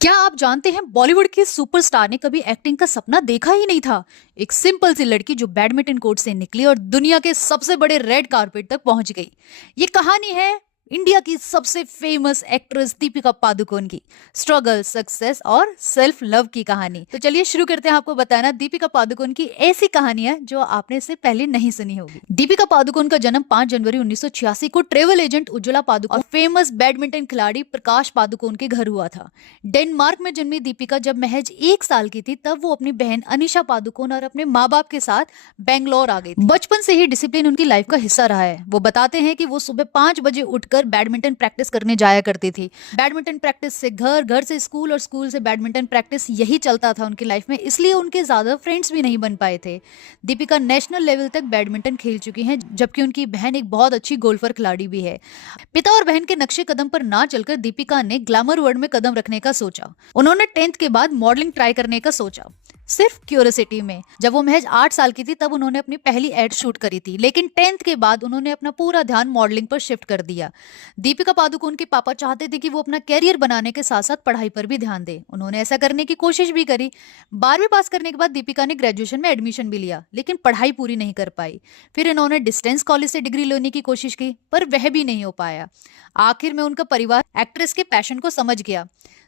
क्या आप जानते हैं बॉलीवुड की सुपरस्टार ने कभी एक्टिंग का सपना देखा ही नहीं था। एक सिंपल सी लड़की जो बैडमिंटन कोर्ट से निकली और दुनिया के सबसे बड़े रेड कारपेट तक पहुंच गई। ये कहानी है इंडिया की सबसे फेमस एक्ट्रेस दीपिका पादुकोण की स्ट्रगल, सक्सेस और सेल्फ लव की कहानी। तो चलिए शुरू करते हैं आपको बताना दीपिका पादुकोण की ऐसी कहानियां जो आपने इससे पहले नहीं सुनी होगी। दीपिका पादुकोण का जन्म 5 जनवरी 1986 को ट्रेवल एजेंट उज्ज्वला पादुकोण और फेमस बैडमिंटन खिलाड़ी प्रकाश पादुकोण के घर हुआ था। डेनमार्क में जन्मी दीपिका जब महज 1 साल की थी तब वो अपनी बहन अनीशा पादुकोण और अपने माँ बाप के साथ बेंगलोर आ गई थी। बचपन से ही डिसिप्लिन उनकी लाइफ का हिस्सा रहा है। वो बताते हैं कि वो सुबह 5 बजे उठकर बैडमिंटन प्रैक्टिस करने जाया करती थी। बैडमिंटन प्रैक्टिस से घर, घर से स्कूल और स्कूल से बैडमिंटन प्रैक्टिस, यही चलता था उनकी लाइफ में, इसलिए उनके ज्यादा फ्रेंड्स भी नहीं बन पाए थे। दीपिका नेशनल लेवल तक बैडमिंटन खेल चुकी हैं, जबकि उनकी बहन एक बहुत अच्छी गोल्फर खिलाड़ी भी है। पिता और बहन के नक्शे कदम पर ना चलकर दीपिका ने ग्लैमर वर्ल्ड में कदम रखने का सोचा। उन्होंने 10th के बाद मॉडलिंग ट्राई करने का सोचा, सिर्फ क्यूरियोसिटी में। जब वो महज 8 साल की थी तब उन्होंने अपनी पहली एड शूट करी थी, लेकिन 10th के बाद उन्होंने अपना पूरा ध्यान मॉडलिंग पर शिफ्ट कर दिया। दीपिका पादुकोण के पापा चाहते थे कि वो अपना कैरियर बनाने के साथ साथ पढ़ाई पर भी ध्यान दे। उन्होंने ऐसा करने की कोशिश भी करी। 12वीं पास करने के बाद दीपिका ने ग्रेजुएशन में एडमिशन भी लिया, लेकिन पढ़ाई पूरी नहीं कर पाई। फिर इन्होंने डिस्टेंस कॉलेज से डिग्री लेने की कोशिश की, पर वह भी नहीं हो पाया। आखिर में उनका परिवार एक्ट्रेस के पैशन को समझ गया,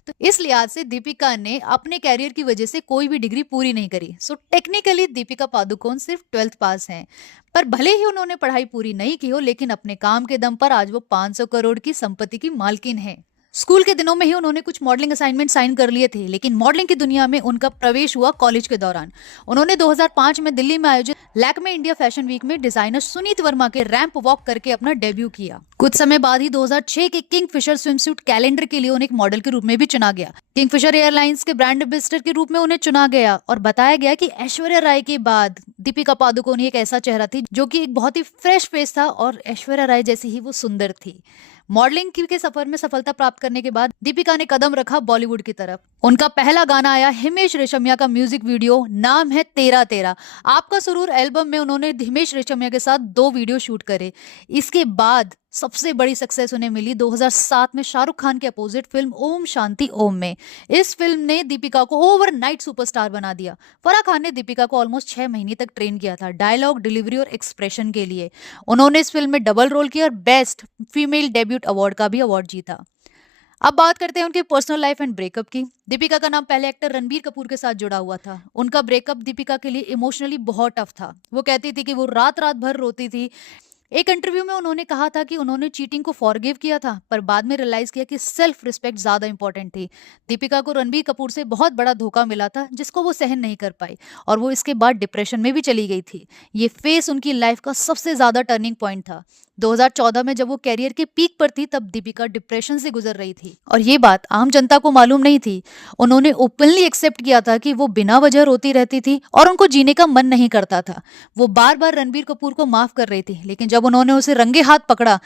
तो इस लिहाज से दीपिका ने अपने कैरियर की वजह से कोई भी डिग्री पूरी नहीं करी। सो टेक्निकली दीपिका पादुकोण सिर्फ 12th पास हैं। पर भले ही उन्होंने पढ़ाई पूरी नहीं की हो, लेकिन अपने काम के दम पर आज वो 500 करोड़ की संपत्ति की मालकिन है। स्कूल के दिनों में ही उन्होंने कुछ मॉडलिंग असाइनमेंट साइन कर लिए थे, लेकिन मॉडलिंग की दुनिया में उनका प्रवेश हुआ कॉलेज के दौरान। उन्होंने 2005 में दिल्ली में आयोजित लैक्मे इंडिया फैशन वीक में डिजाइनर सुनीत वर्मा के रैंप वॉक करके अपना डेब्यू किया। कुछ समय बाद ही 2006 के किंगफिशर स्विमसूट कैलेंडर के लिए उन्हें एक मॉडल के रूप में भी चुना गया। किंगफिशर एयरलाइंस के ब्रांड एम्बेसडर के रूप में उन्हें चुना गया और बताया गया कि ऐश्वर्या राय के बाद दीपिका पादुकोण एक ऐसा चेहरा थी जो कि एक बहुत ही फ्रेश फेस था और ऐश्वर्या राय जैसी ही वो सुंदर थी। मॉडलिंग के सफर में सफलता प्राप्त करने के बाद दीपिका ने कदम रखा बॉलीवुड की तरफ। उनका पहला गाना आया हिमेश रेशमिया का म्यूजिक वीडियो, नाम है तेरा तेरा। आपका सुरूर एल्बम में उन्होंने हिमेश रेशमिया के साथ 2 वीडियो शूट करे। इसके बाद सबसे बड़ी सक्सेस उन्हें मिली 2007 में शाहरुख खान के अपोजिट फिल्म ओम शांति ओम में। इस फिल्म ने दीपिका को ओवरनाइट सुपरस्टार बना दिया। फराह खान ने दीपिका को ऑलमोस्ट 6 महीने तक ट्रेन किया था डायलॉग, डिलीवरी और एक्सप्रेशन के लिए। उन्होंने इस फिल्म में डबल रोल किया और बेस्ट फीमेल डेब्यूट अवार्ड का भी अवार्ड जीता। अब बात करते हैं उनकी पर्सनल लाइफ एंड ब्रेकअप की। दीपिका का नाम पहले एक्टर रणबीर कपूर के साथ जुड़ा हुआ था। उनका ब्रेकअप दीपिका के लिए इमोशनली बहुत टफ था। वो कहती थी कि वो रात रात भर रोती थी। एक इंटरव्यू में उन्होंने कहा था कि उन्होंने चीटिंग को फॉरगिव किया था, पर बाद में रियलाइज किया कि सेल्फ रिस्पेक्ट ज्यादा इंपॉर्टेंट थी। दीपिका को रणबीर कपूर से बहुत बड़ा धोखा मिला था जिसको वो सहन नहीं कर पाई और वो इसके बाद डिप्रेशन में भी चली गई थी। ये फेस उनकी लाइफ का सबसे ज्यादा टर्निंग पॉइंट था। 2014 में जब वो कैरियर के पीक पर थी तब दीपिका डिप्रेशन से गुजर रही थी और ये बात आम जनता को मालूम नहीं थी। उन्होंने ओपनली एक्सेप्ट किया था कि वो बिना वजह रोती रहती थी और उनको जीने का मन नहीं करता था। वो बार बार रणबीर कपूर को माफ कर रही थी, लेकिन जब उन्होंने उसे रंगे हाथ पकड़ा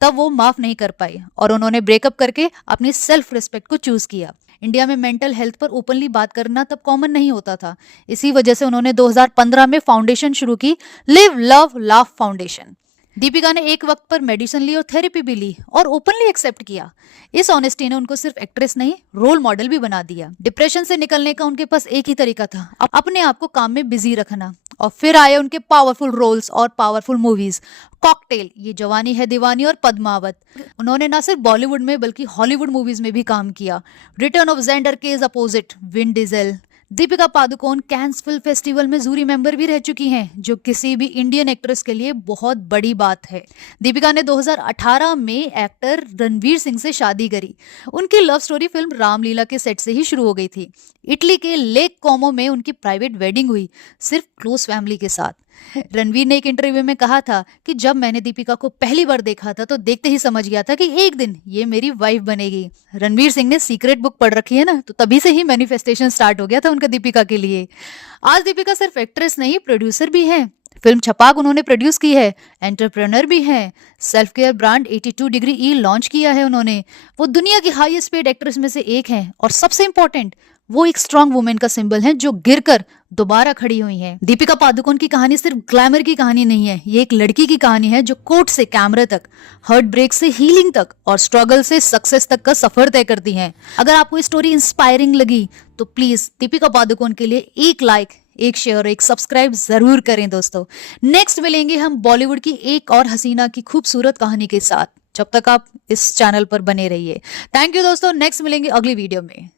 तब वो माफ नहीं कर पाई और उन्होंने ब्रेकअप करके अपनी सेल्फ रिस्पेक्ट को चूज किया। इंडिया में मेंटल हेल्थ पर ओपनली बात करना तब कॉमन नहीं होता था। इसी वजह से उन्होंने 2015 में फाउंडेशन शुरू की, live love laugh foundation. Deepika ने एक वक्त पर मेडिसिन ली और थेरेपी भी ली और ओपनली एक्सेप्ट किया। इस ऑनेस्टी ने उनको सिर्फ एक्ट्रेस नहीं, रोल मॉडल भी बना दिया। डिप्रेशन से निकलने का उनके पास एक ही तरीका था, अपने आप को काम में बिजी रखना। और फिर आए उनके पावरफुल रोल्स और पावरफुल मूवीज, कॉकटेल, ये जवानी है दीवानी और पद्मावत। उन्होंने न सिर्फ बॉलीवुड में बल्कि हॉलीवुड मूवीज में भी काम किया। Return of Xander Cage opposite, Vin Diesel. Deepika Padukone Cannes film festival में जूरी मेंबर भी रह चुकी हैं, जो किसी भी इंडियन एक्ट्रेस के लिए बहुत बड़ी बात है। दीपिका ने 2018 में एक्टर रणवीर सिंह से शादी करी। उनकी लव स्टोरी फिल्म रामलीला के सेट से ही शुरू हो गई थी। इटली के लेक कोमो में उनकी प्राइवेट वेडिंग हुई, सिर्फ क्लोज फैमिली के साथ। रणवीर ने एक इंटरव्यू में कहा था कि जब मैंने दीपिका को पहली बार देखा था तो देखते ही समझ गया था कि एक दिन ये मेरी वाइफ बनेगी। रणवीर सिंह ने सीक्रेट बुक पढ़ रखी है ना, तो तभी से ही मैनिफेस्टेशन स्टार्ट हो गया था उनका दीपिका के लिए। आज दीपिका सिर्फ एक्ट्रेस नहीं, प्रोड्यूसर भी है। फिल्म छपाक उन्होंने प्रोड्यूस की है, एंटरप्रेन्योर भी हैं, सेल्फ केयर ब्रांड 82 डिग्री ई लॉन्च किया है उन्होंने। वो दुनिया की हाईएस्ट पेड एक्ट्रेस में से एक हैं और सबसे इंपॉर्टेंट वो एक स्ट्रांग वुमेन का सिंबल है जो गिरकर दोबारा खड़ी हुई हैं। दीपिका पादुकोण की कहानी सिर्फ ग्लैमर की कहानी नहीं है, ये एक लड़की की कहानी है जो कोर्ट से कैमरे तक, हार्ट ब्रेक से हीलिंग तक और स्ट्रगल से सक्सेस तक का सफर तय करती है। अगर आपको ये स्टोरी इंस्पायरिंग लगी तो प्लीज दीपिका पादुकोण के लिए एक लाइक, एक शेयर और एक सब्सक्राइब जरूर करें दोस्तों। नेक्स्ट मिलेंगे हम बॉलीवुड की एक और हसीना की खूबसूरत कहानी के साथ। जब तक आप इस चैनल पर बने रहिए। थैंक यू दोस्तों, नेक्स्ट मिलेंगे अगली वीडियो में।